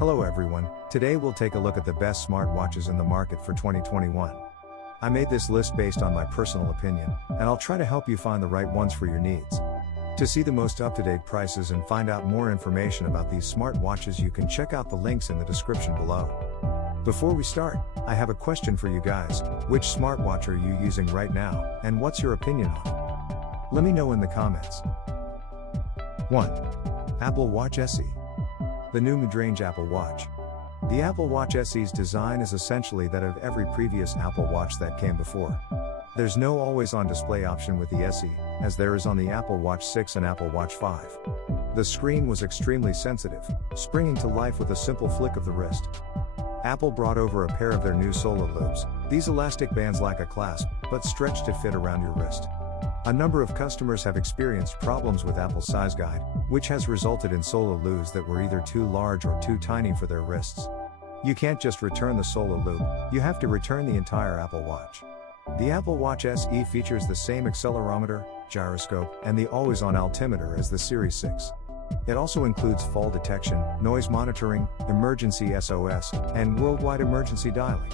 Hello everyone, today we'll take a look at the best smartwatches in the market for 2021. I made this list based on my personal opinion, and I'll try to help you find the right ones for your needs. To see the most up-to-date prices and find out more information about these smartwatches, you can check out the links in the description below. Before we start, I have a question for you guys. Which smartwatch are you using right now, and what's your opinion on it? Let me know in the comments. 1. Apple Watch SE. The new mid-range Apple Watch. The Apple Watch SE's design is essentially that of every previous Apple Watch that came before. There's no always-on display option with the SE, as there is on the Apple Watch 6 and Apple Watch 5. The screen was extremely sensitive, springing to life with a simple flick of the wrist. Apple brought over a pair of their new Solo loops. These elastic bands lack a clasp, but stretch to fit around your wrist. A number of customers have experienced problems with Apple's size guide, which has resulted in Solo loops that were either too large or too tiny for their wrists. You can't just return the Solo loop, you have to return the entire Apple Watch. The Apple Watch SE features the same accelerometer, gyroscope, and the always-on altimeter as the Series 6. It also includes fall detection, noise monitoring, emergency SOS, and worldwide emergency dialing.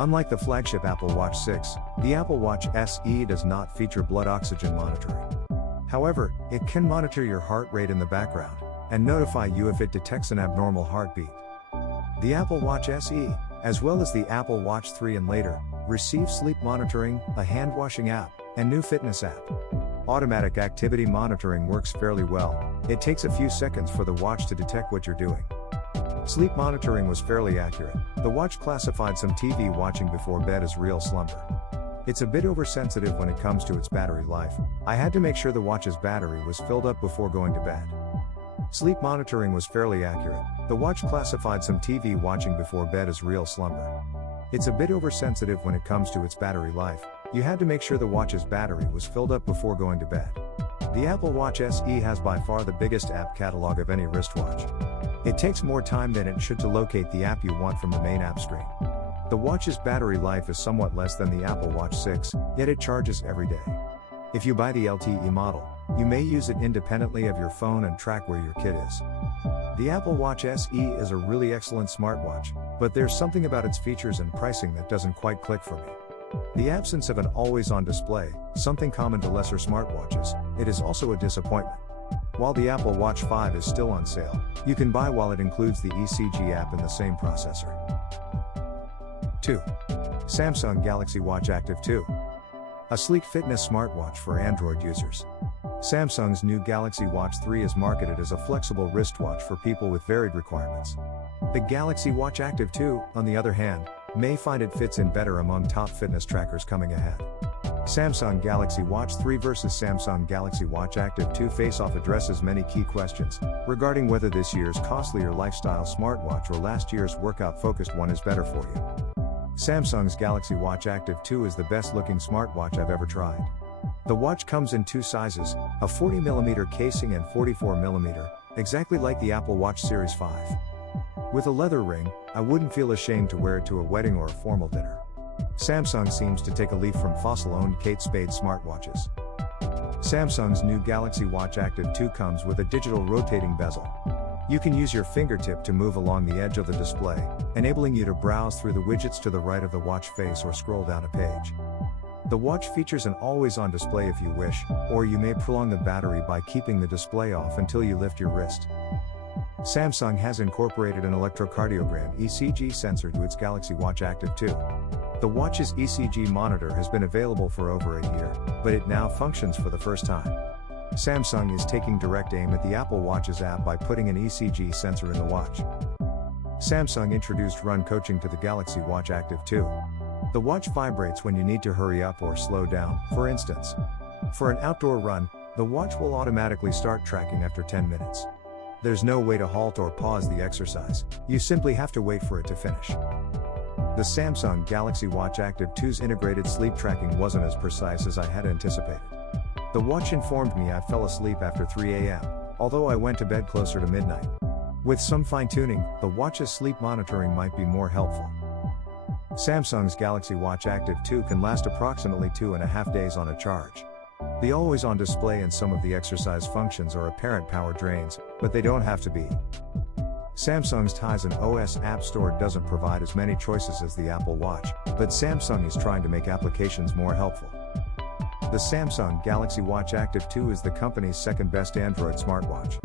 Unlike the flagship Apple Watch 6, the Apple Watch SE does not feature blood oxygen monitoring. However, it can monitor your heart rate in the background, and notify you if it detects an abnormal heartbeat. The Apple Watch SE, as well as the Apple Watch 3 and later, receive sleep monitoring, a hand-washing app, and new fitness app. Automatic activity monitoring works fairly well. It takes a few seconds for the watch to detect what you're doing. Sleep monitoring was fairly accurate. The watch classified some TV watching before bed as real slumber. It's a bit oversensitive when it comes to its battery life. I had to make sure the watch's battery was filled up before going to bed. Sleep monitoring was fairly accurate. The watch classified some TV watching before bed as real slumber. It's a bit oversensitive when it comes to its battery life. You had to make sure the watch's battery was filled up before going to bed. The Apple Watch SE has by far the biggest app catalog of any wristwatch. It takes more time than it should to locate the app you want from the main app screen. The watch's battery life is somewhat less than the Apple Watch 6, yet it charges every day. If you buy the LTE model, you may use it independently of your phone and track where your kid is. The Apple Watch SE is a really excellent smartwatch, but there's something about its features and pricing that doesn't quite click for me. The absence of an always-on display, something common to lesser smartwatches, it is also a disappointment. While the Apple Watch 5 is still on sale, you can buy while it includes the ECG app in the same processor. 2. Samsung Galaxy Watch Active 2. A sleek fitness smartwatch for Android users. Samsung's new Galaxy Watch 3 is marketed as a flexible wristwatch for people with varied requirements. The Galaxy Watch Active 2, on the other hand, may find it fits in better among top fitness trackers coming ahead. Samsung Galaxy Watch 3 versus Samsung Galaxy Watch Active 2 face-off addresses many key questions regarding whether this year's costlier lifestyle smartwatch or last year's workout-focused one is better for you. Samsung's Galaxy Watch Active 2 is the best-looking smartwatch I've ever tried. The watch comes in two sizes, a 40mm casing and 44mm, exactly like the Apple Watch Series 5. With a leather ring, I wouldn't feel ashamed to wear it to a wedding or a formal dinner. Samsung seems to take a leaf from Fossil-owned Kate Spade smartwatches. Samsung's new Galaxy Watch Active 2 comes with a digital rotating bezel. You can use your fingertip to move along the edge of the display, enabling you to browse through the widgets to the right of the watch face or scroll down a page. The watch features an always-on display if you wish, or you may prolong the battery by keeping the display off until you lift your wrist. Samsung has incorporated an electrocardiogram ECG sensor to its Galaxy Watch Active 2. The watch's ECG monitor has been available for over a year, but it now functions for the first time. Samsung is taking direct aim at the Apple Watch's app by putting an ECG sensor in the watch. Samsung introduced run coaching to the Galaxy Watch Active 2. The watch vibrates when you need to hurry up or slow down, for instance. For an outdoor run, the watch will automatically start tracking after 10 minutes. There's no way to halt or pause the exercise, you simply have to wait for it to finish. The Samsung Galaxy Watch Active 2's integrated sleep tracking wasn't as precise as I had anticipated. The watch informed me I fell asleep after 3 a.m., although I went to bed closer to midnight. With some fine-tuning, the watch's sleep monitoring might be more helpful. Samsung's Galaxy Watch Active 2 can last approximately 2.5 days on a charge. The always-on display and some of the exercise functions are apparent power drains, but they don't have to be. Samsung's Tizen OS App Store doesn't provide as many choices as the Apple Watch, but Samsung is trying to make applications more helpful. The Samsung Galaxy Watch Active 2 is the company's second best Android smartwatch.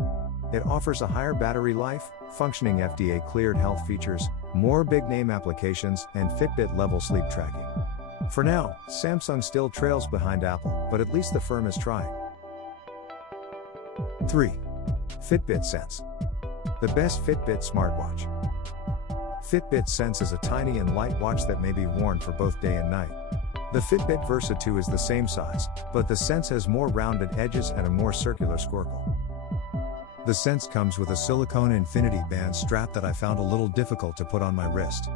It offers a higher battery life, functioning FDA-cleared health features, more big-name applications, and Fitbit-level sleep tracking. For now, Samsung still trails behind Apple, but at least the firm is trying. 3. Fitbit Sense. The best Fitbit smartwatch. Fitbit Sense is a tiny and light watch that may be worn for both day and night. The Fitbit Versa 2 is the same size, but the Sense has more rounded edges and a more circular squircle. The Sense comes with a silicone infinity band strap that I found a little difficult to put on my wrist.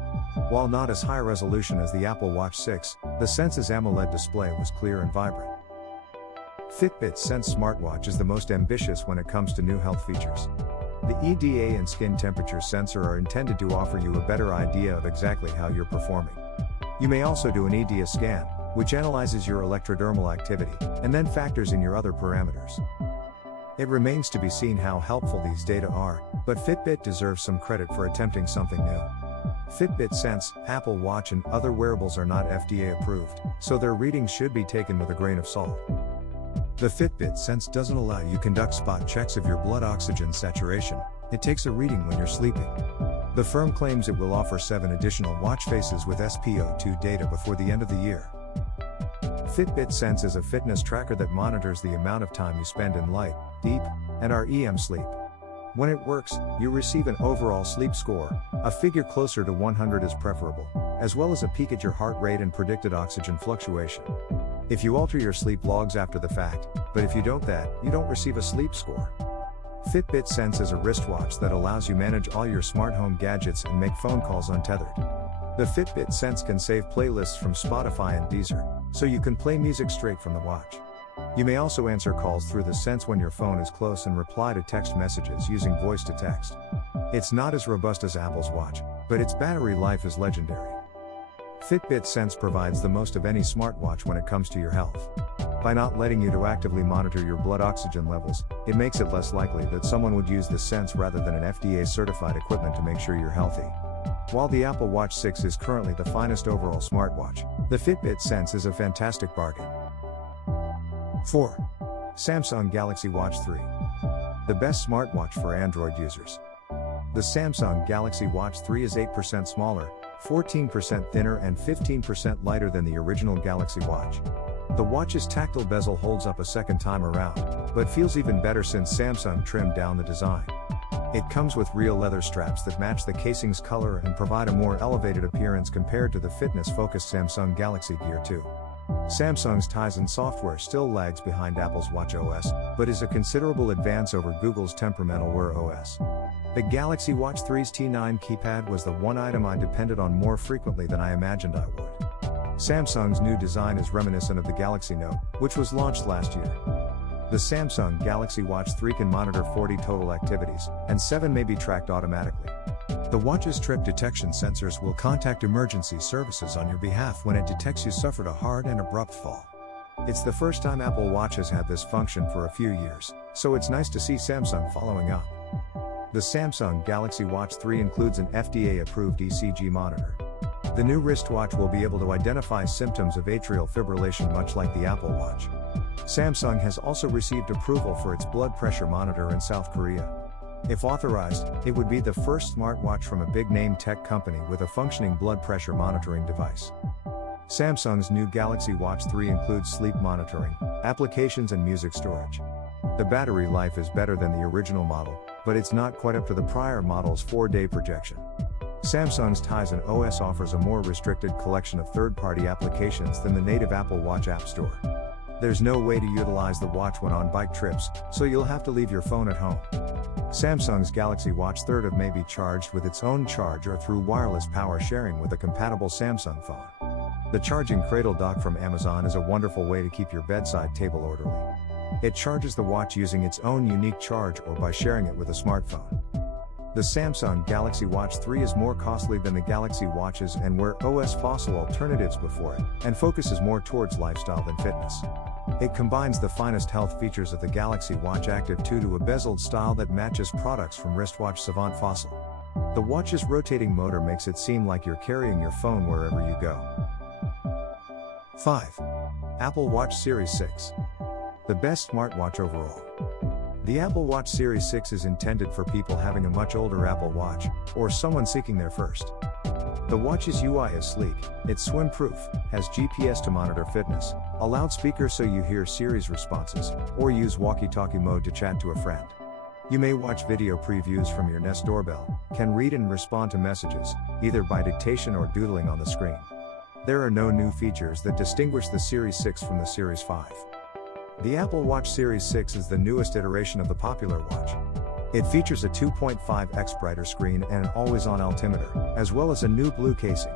While not as high resolution as the Apple Watch 6, the Sense's AMOLED display was clear and vibrant. Fitbit Sense smartwatch is the most ambitious when it comes to new health features. The EDA and skin temperature sensor are intended to offer you a better idea of exactly how you're performing. You may also do an EDA scan, which analyzes your electrodermal activity, and then factors in your other parameters. It remains to be seen how helpful these data are, but Fitbit deserves some credit for attempting something new. Fitbit Sense, Apple Watch and other wearables are not FDA approved, so their readings should be taken with a grain of salt. The Fitbit Sense doesn't allow you to conduct spot checks of your blood oxygen saturation, it takes a reading when you're sleeping. The firm claims it will offer 7 additional watch faces with SpO2 data before the end of the year. Fitbit Sense is a fitness tracker that monitors the amount of time you spend in light, deep, and REM sleep. When it works, you receive an overall sleep score, a figure closer to 100 is preferable, as well as a peek at your heart rate and predicted oxygen fluctuation. If you alter your sleep logs after the fact, but if you don't you don't receive a sleep score. Fitbit Sense is a wristwatch that allows you manage all your smart home gadgets and make phone calls untethered. The Fitbit Sense can save playlists from Spotify and Deezer, so you can play music straight from the watch. You may also answer calls through the Sense when your phone is close and reply to text messages using voice to text. It's not as robust as Apple's watch, but its battery life is legendary. Fitbit Sense provides the most of any smartwatch when it comes to your health. By not letting you to actively monitor your blood oxygen levels, it makes it less likely that someone would use the Sense rather than an FDA-certified equipment to make sure you're healthy. While the Apple Watch 6 is currently the finest overall smartwatch, the Fitbit Sense is a fantastic bargain. 4. Samsung Galaxy Watch 3. The best smartwatch for Android users. The Samsung Galaxy Watch 3 is 8% smaller, 14% thinner and 15% lighter than the original Galaxy Watch. The watch's tactile bezel holds up a second time around, but feels even better since Samsung trimmed down the design. It comes with real leather straps that match the casing's color and provide a more elevated appearance compared to the fitness-focused Samsung Galaxy Gear 2. Samsung's Tizen software still lags behind Apple's watchOS, but is a considerable advance over Google's temperamental Wear OS. The Galaxy Watch 3's T9 keypad was the one item I depended on more frequently than I imagined I would. Samsung's new design is reminiscent of the Galaxy Note, which was launched last year. The Samsung Galaxy Watch 3 can monitor 40 total activities, and 7 may be tracked automatically. The watch's trip detection sensors will contact emergency services on your behalf when it detects you suffered a hard and abrupt fall. It's the first time Apple Watch has had this function for a few years, so it's nice to see Samsung following up. The Samsung Galaxy Watch 3 includes an FDA-approved ECG monitor. The new wristwatch will be able to identify symptoms of atrial fibrillation much like the Apple Watch. Samsung has also received approval for its blood pressure monitor in South Korea. If authorized, it would be the first smartwatch from a big-name tech company with a functioning blood pressure monitoring device. Samsung's new Galaxy Watch 3 includes sleep monitoring, applications and music storage. The battery life is better than the original model, but it's not quite up to the prior model's 4-day projection. Samsung's Tizen OS offers a more restricted collection of third-party applications than the native Apple Watch App Store. There's no way to utilize the watch when on bike trips, so you'll have to leave your phone at home. Samsung's Galaxy Watch 3 may be charged with its own charge or through wireless power sharing with a compatible Samsung phone. The charging cradle dock from Amazon is a wonderful way to keep your bedside table orderly. It charges the watch using its own unique charge or by sharing it with a smartphone. The Samsung Galaxy Watch 3 is more costly than the Galaxy Watches and Wear OS fossil alternatives before it, and focuses more towards lifestyle than fitness. It combines the finest health features of the Galaxy Watch Active 2 to a bezeled style that matches products from wristwatch savant Fossil. The watch's rotating motor makes it seem like you're carrying your phone wherever you go. 5. Apple Watch Series 6. The best smartwatch overall. The Apple Watch Series 6 is intended for people having a much older Apple Watch, or someone seeking their first. The watch's UI is sleek, it's swim-proof, has GPS to monitor fitness, a loudspeaker so you hear Siri's responses, or use walkie-talkie mode to chat to a friend. You may watch video previews from your Nest doorbell, can read and respond to messages, either by dictation or doodling on the screen. There are no new features that distinguish the Series 6 from the Series 5. The Apple Watch Series 6 is the newest iteration of the popular watch. It features a 2.5x brighter screen and an always-on altimeter, as well as a new blue casing.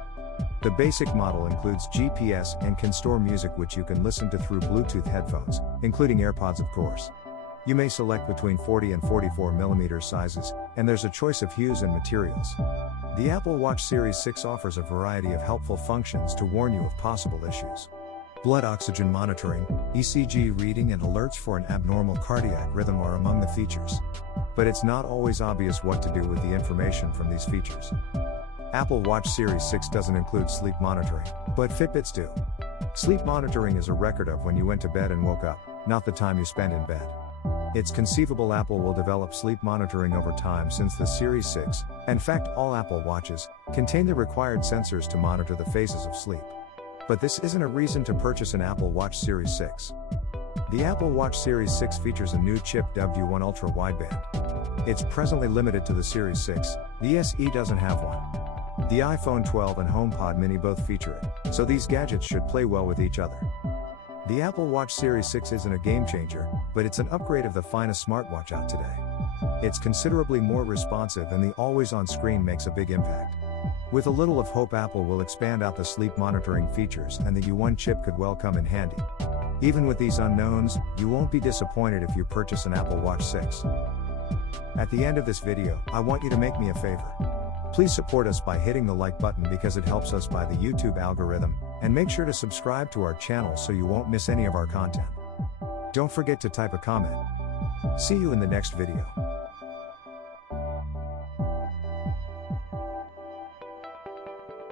The basic model includes GPS and can store music which you can listen to through Bluetooth headphones, including AirPods of course. You may select between 40 and 44mm sizes, and there's a choice of hues and materials. The Apple Watch Series 6 offers a variety of helpful functions to warn you of possible issues. Blood oxygen monitoring, ECG reading and alerts for an abnormal cardiac rhythm are among the features. But it's not always obvious what to do with the information from these features. Apple Watch Series 6 doesn't include sleep monitoring, but Fitbits do. Sleep monitoring is a record of when you went to bed and woke up, not the time you spend in bed. It's conceivable Apple will develop sleep monitoring over time since the Series 6, in fact all Apple Watches, contain the required sensors to monitor the phases of sleep. But this isn't a reason to purchase an Apple Watch Series 6. The Apple Watch Series 6 features a new chip dubbed U1 Ultra Wideband. It's presently limited to the Series 6, the SE doesn't have one. The iPhone 12 and HomePod mini both feature it, so these gadgets should play well with each other. The Apple Watch Series 6 isn't a game changer, but it's an upgrade of the finest smartwatch out today. It's considerably more responsive and the always-on screen makes a big impact. With a little of hope, Apple will expand out the sleep monitoring features and the U1 chip could well come in handy. Even with these unknowns, you won't be disappointed if you purchase an Apple Watch 6. At the end of this video, I want you to make me a favor. Please support us by hitting the like button because it helps us by the YouTube algorithm, and make sure to subscribe to our channel so you won't miss any of our content. Don't forget to type a comment. See you in the next video.